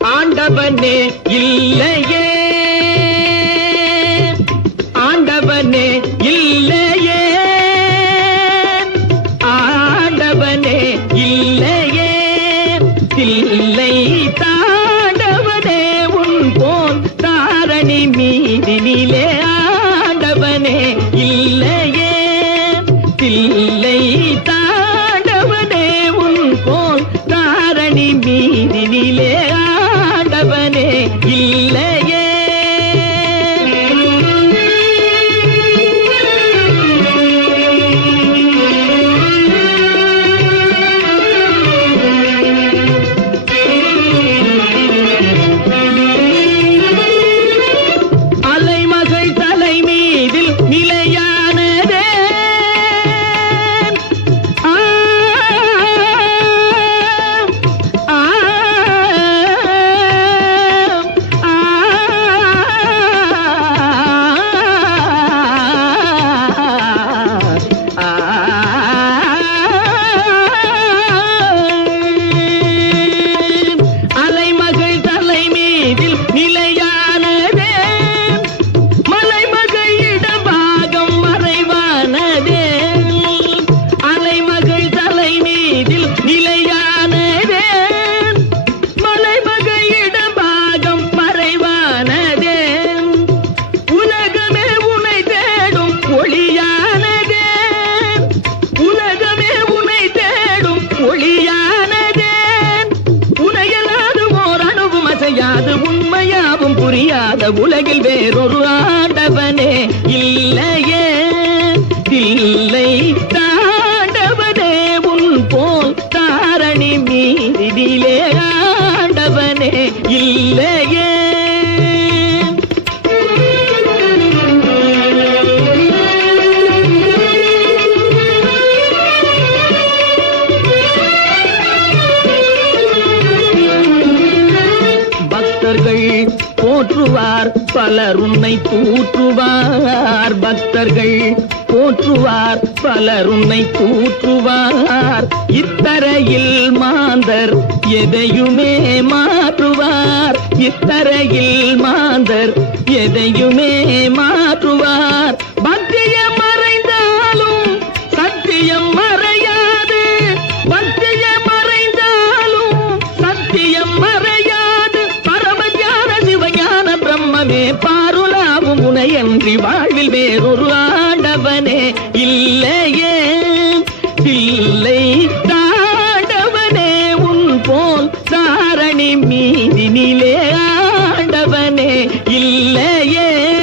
ஆண்டவனே இல்லையே, ஆண்டவனே இல்லையே, ஆண்டவனே இல்லையே, தில்லை தாண்டவனே உன் போல் தாரணி மீதினிலே ஆண்டவனே இல்லையே, தில்லை தாண்டவனே உன் போல் தாரணி மீதினிலே ஆண்டவனே இல்லையே. அலைமகள் தலை மீதில் நிலையானதே, அலைமகள் தலை மீதில் நிலையானதே, மலைமகள் இடபாகம் மறைவானதே, அலைமகள் தலை மீதில் நிலையானதே, மலைமகள் இடபாகம் மறைவானதே, உலகமே உனை தேடும் ஒளியானதே, உலகமே உனை தேடும் ஒளியானதே, உலகிலாது ஓர் அணுவும் அசையாது உண்மையாவும் புரியாத உலகில் வேறொரு ஆண்டவனே இல்லையே, இல்லை தாண்டவனே உன் போல் தாரணி மீதிலே ஆண்டவனே இல்லையே. பக்தர்கள் போற்றுவார் பலர் உன்னை தூற்றுவார், பக்தர்கள் போற்றுவார் பலர் உன்னை தூற்றுவார், இத்தரையில் மாந்தர் எதையுமே மாற்றுவார், இத்தரையில் மாந்தர் எதையுமே மாற்றுவார், பக்தியம் மறைந்தாலும் சத்தியம் மறையாது, பக்தியம் மறைந்தாலும் சத்தியம் மறையாது, பரமஞான சிவஞான பிரம்மமே பாருலாவும் உனையன்றி வாழ்வில் வேறொரு ஆண்டவனே இல்லையே, இல்லை தாண்டவனே உன் போல் தாரணி மீதினிலே ஆண்டவனே இல்லை.